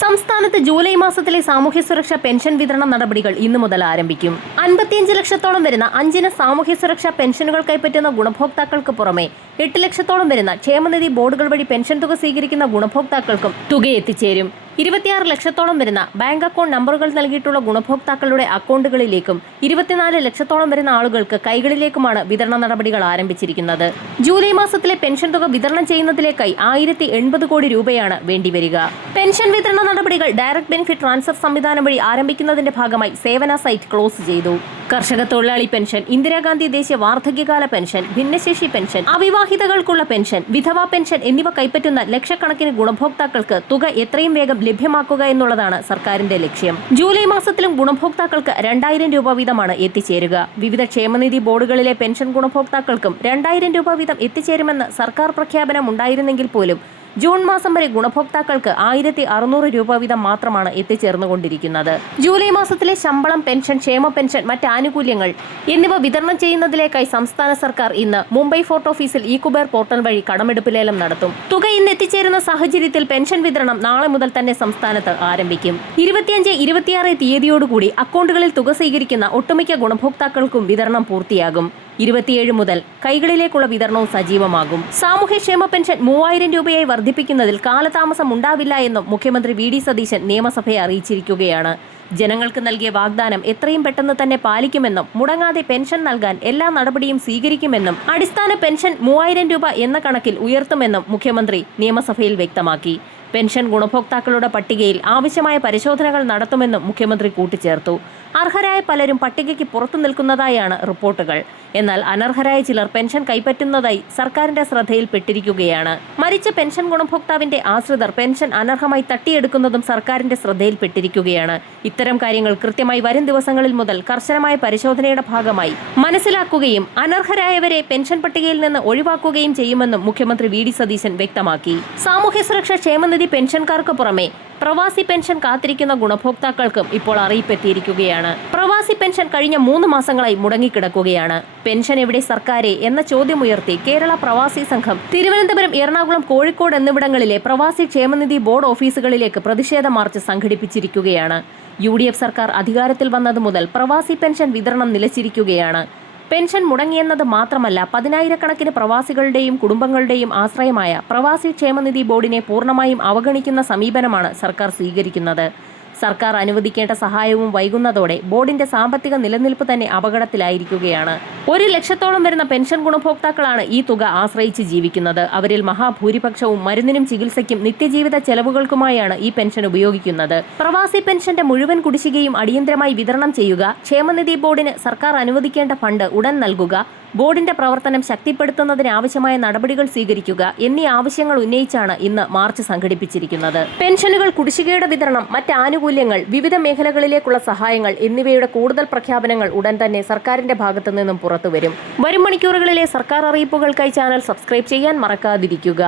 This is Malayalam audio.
സംസ്ഥാനത്ത് ജൂലൈ മാസത്തിലെ സാമൂഹ്യ സുരക്ഷാ പെൻഷൻ വിതരണ നടപടികൾ ഇന്നു മുതൽ ആരംഭിക്കും. 55 ലക്ഷത്തോളം വരുന്ന 5 സാമൂഹ്യ സുരക്ഷാ പെൻഷനുകൾ കൈപ്പറ്റുന്ന ഗുണഭോക്താക്കൾക്ക് പുറമെ 8 ലക്ഷത്തോളം വരുന്ന ക്ഷേമനിധി ബോർഡുകൾ വഴി പെൻഷൻ തുക സ്വീകരിക്കുന്ന ഗുണഭോക്താക്കൾക്കും തുക എത്തിച്ചേരും. 26 ലക്ഷത്തോളം വരുന്ന ബാങ്ക് അക്കൗണ്ട് നമ്പറുകൾ നൽകിയിട്ടുള്ള ഗുണഭോക്താക്കളുടെ അക്കൗണ്ടുകളിലേക്കും 24 ലക്ഷത്തോളം വരുന്ന ആളുകൾക്ക് കൈകളിലേക്കുമാണ് വിതരണ നടപടികൾ ആരംഭിച്ചിരിക്കുന്നത്. ജൂലൈ മാസത്തിലെ പെൻഷൻ തുക വിതരണം ചെയ്യുന്നതിലേക്കായി 1080 കോടി രൂപയാണ് വേണ്ടിവരിക. പെൻഷൻ വിതരണ നടപടികൾ ഡയറക്ട് ബെനിഫിറ്റ് ട്രാൻസ്ഫർ സംവിധാനം വഴി ആരംഭിക്കുന്നതിന്റെ ഭാഗമായി സേവന സൈറ്റ് ക്ലോസ് ചെയ്തു. കർഷക തൊഴിലാളി പെൻഷൻ, ഇന്ദിരാഗാന്ധി ദേശീയ വാർദ്ധക്യകാല പെൻഷൻ, ഭിന്നശേഷി പെൻഷൻ, അവിവാഹിതകൾക്കുള്ള പെൻഷൻ, വിധവാ പെൻഷൻ എന്നിവ കൈപ്പറ്റുന്ന ലക്ഷക്കണക്കിന് ഗുണഭോക്താക്കൾക്ക് തുക എത്രയും വേഗം ലഭ്യമാക്കുക എന്നുള്ളതാണ് സർക്കാരിന്റെ ലക്ഷ്യം. ജൂലൈ മാസത്തിലും ഗുണഭോക്താക്കൾക്ക് 2000 രൂപ വീതമാണ് എത്തിച്ചേരുക. വിവിധ ക്ഷേമനിധി ബോർഡുകളിലെ പെൻഷൻ ഗുണഭോക്താക്കൾക്കും 2000 രൂപ വീതം എത്തിച്ചേരുമെന്ന് സർക്കാർ പ്രഖ്യാപനം ഉണ്ടായിരുന്നെങ്കിൽ പോലും ജൂൺ മാസം വരെ ഗുണഭോക്താക്കൾക്ക് 1600 രൂപ വീതം മാത്രമാണ് എത്തിച്ചേർന്നുകൊണ്ടിരിക്കുന്നത്. ജൂലൈ മാസത്തിലെ ശമ്പളം, പെൻഷൻ, ക്ഷേമ പെൻഷൻ, മറ്റ് ആനുകൂല്യങ്ങൾ എന്നിവ വിതരണം ചെയ്യുന്നതിലേക്കായി സംസ്ഥാന സർക്കാർ ഇന്ന് മുംബൈ ഫോർട്ട് ഓഫീസിൽ ഇ-കുബേർ പോർട്ടൽ വഴി കടമെടുപ്പ് ലേലം നടത്തും. തുക ഇന്ന് എത്തിച്ചേരുന്ന സാഹചര്യത്തിൽ പെൻഷൻ വിതരണം നാളെ മുതൽ തന്നെ സംസ്ഥാനത്ത് ആരംഭിക്കും. 25, 26 തീയതിയോടുകൂടി അക്കൗണ്ടുകളിൽ തുക സ്വീകരിക്കുന്ന ഒട്ടുമിക്ക ഗുണഭോക്താക്കൾക്കും വിതരണം പൂർത്തിയാകും. 27 മുതൽ കൈകളിലേക്കുള്ള വിതരണവും സജീവമാകും. സാമൂഹ്യക്ഷേമ പെൻഷൻ 3000 രൂപയായി വർദ്ധിപ്പിക്കുന്നതിൽ കാലതാമസം ഉണ്ടാവില്ല എന്നും മുഖ്യമന്ത്രി വി.ഡി. സതീശൻ നിയമസഭയെ അറിയിച്ചിരിക്കുകയാണ്. ജനങ്ങൾക്ക് നൽകിയ വാഗ്ദാനം എത്രയും പെട്ടെന്ന് തന്നെ പാലിക്കുമെന്നും മുടങ്ങാതെ പെൻഷൻ നൽകാൻ എല്ലാ നടപടിയും സ്വീകരിക്കുമെന്നും അടിസ്ഥാന പെൻഷൻ 3000 രൂപ എന്ന കണക്കിൽ ഉയർത്തുമെന്നും മുഖ്യമന്ത്രി നിയമസഭയിൽ വ്യക്തമാക്കി. പെൻഷൻ ഗുണഭോക്താക്കളുടെ പട്ടികയിൽ ആവശ്യമായ പരിശോധനകൾ നടത്തുമെന്നും മുഖ്യമന്ത്രി കൂട്ടിച്ചേർത്തു. അർഹരായ പലരും പട്ടികയ്ക്ക് പുറത്തു നിൽക്കുന്നതായാണ് റിപ്പോർട്ടുകൾ. എന്നാൽ അനർഹരായ ചിലർ പെൻഷൻ കൈപ്പറ്റുന്നതായി സർക്കാരിന്റെ ശ്രദ്ധയിൽപ്പെട്ടിരിക്കുകയാണ്. മരിച്ച പെൻഷൻ ഗുണഭോക്താവിന്റെ ആശ്രിതർ പെൻഷൻ അനർഹമായി തട്ടിയെടുക്കുന്നതും സർക്കാരിന്റെ ശ്രദ്ധയിൽപ്പെട്ടിരിക്കുകയാണ്. ഇത്തരം കാര്യങ്ങൾ കൃത്യമായി വരും ദിവസങ്ങളിൽ മുതൽ കർശനമായ പരിശോധനയുടെ ഭാഗമായി മനസ്സിലാക്കുകയും അനർഹരായവരെ പെൻഷൻ പട്ടികയിൽ നിന്ന് ഒഴിവാക്കുകയും ചെയ്യുമെന്നും മുഖ്യമന്ത്രി വി.ഡി. സതീശൻ വ്യക്തമാക്കി. സാമൂഹ്യ സുരക്ഷാ ക്ഷേമനിധി പെൻഷൻകാർക്ക് പുറമെ പ്രവാസി പെൻഷൻ കാത്തിരിക്കുന്ന ഗുണഭോക്താക്കൾക്കും ഇപ്പോൾ അറിയിപ്പെത്തിയിരിക്കുകയാണ്. പ്രവാസി പെൻഷൻ കഴിഞ്ഞ 3 മാസങ്ങളായി മുടങ്ങിക്കിടക്കുകയാണ്. പെൻഷൻ എവിടെ സർക്കാരെ എന്ന ചോദ്യമുയർത്തി കേരള പ്രവാസി സംഘം തിരുവനന്തപുരം, എറണാകുളം, കോഴിക്കോട് എന്നിവിടങ്ങളിലെ പ്രവാസി ക്ഷേമനിധി ബോർഡ് ഓഫീസുകളിലേക്ക് പ്രതിഷേധ മാർച്ച് സംഘടിപ്പിച്ചിരിക്കുകയാണ്. UDF സർക്കാർ അധികാരത്തിൽ വന്നതു മുതൽ പ്രവാസി പെൻഷൻ വിതരണം നിലച്ചിരിക്കുകയാണ്. പെൻഷൻ മുടങ്ങിയെന്നത് മാത്രമല്ല, 10,000 പ്രവാസികളുടെയും കുടുംബങ്ങളുടെയും ആശ്രയമായ പ്രവാസി ക്ഷേമനിധി ബോർഡിനെ പൂർണ്ണമായും അവഗണിക്കുന്ന സമീപനമാണ് സർക്കാർ സ്വീകരിക്കുന്നത്. സർക്കാർ അനുവദിക്കേണ്ട സഹായവും വൈകുന്നതോടെ ബോർഡിന്റെ സാമ്പത്തിക നിലനിൽപ്പ് തന്നെ അപകടത്തിലായിരിക്കുകയാണ്. 1 ലക്ഷത്തോളം വരുന്ന പെൻഷൻ ഗുണഭോക്താക്കളാണ് ഈ തുക ആശ്രയിച്ച് ജീവിക്കുന്നത്. അവരിൽ മഹാഭൂരിപക്ഷവും മരുന്നിനും ചികിത്സയ്ക്കും നിത്യജീവിത ചെലവുകൾക്കുമായാണ് ഈ പെൻഷൻ ഉപയോഗിക്കുന്നത്. പ്രവാസി പെൻഷന്റെ മുഴുവൻ കുടിശ്ശികയും അടിയന്തരമായി വിതരണം ചെയ്യുക, ക്ഷേമനിധി ബോർഡിന് സർക്കാർ അനുവദിക്കേണ്ട ഫണ്ട് ഉടൻ നൽകുക, ബോർഡിന്റെ പ്രവർത്തനം ശക്തിപ്പെടുത്തുന്നതിന് ആവശ്യമായ നടപടികൾ സ്വീകരിക്കുക എന്നീ ആവശ്യങ്ങൾ ഉന്നയിച്ചാണ് ഇന്ന് മാർച്ച് സംഘടിപ്പിച്ചിരിക്കുന്നത്. പെൻഷനുകൾ, കുടിശ്ശികയുടെ വിതരണം, മറ്റ് ആനുകൂല്യങ്ങൾ, വിവിധ മേഖലകളിലേക്കുള്ള സഹായങ്ങൾ എന്നിവയുടെ കൂടുതൽ പ്രഖ്യാപനങ്ങൾ ഉടൻ തന്നെ സർക്കാരിന്റെ ഭാഗത്തു നിന്നും പുറത്തുവരും. വരും മണിക്കൂറുകളിലെ സർക്കാർ അറിയിപ്പുകൾക്കായി ചാനൽ സബ്സ്ക്രൈബ് ചെയ്യാൻ മറക്കാതിരിക്കുക.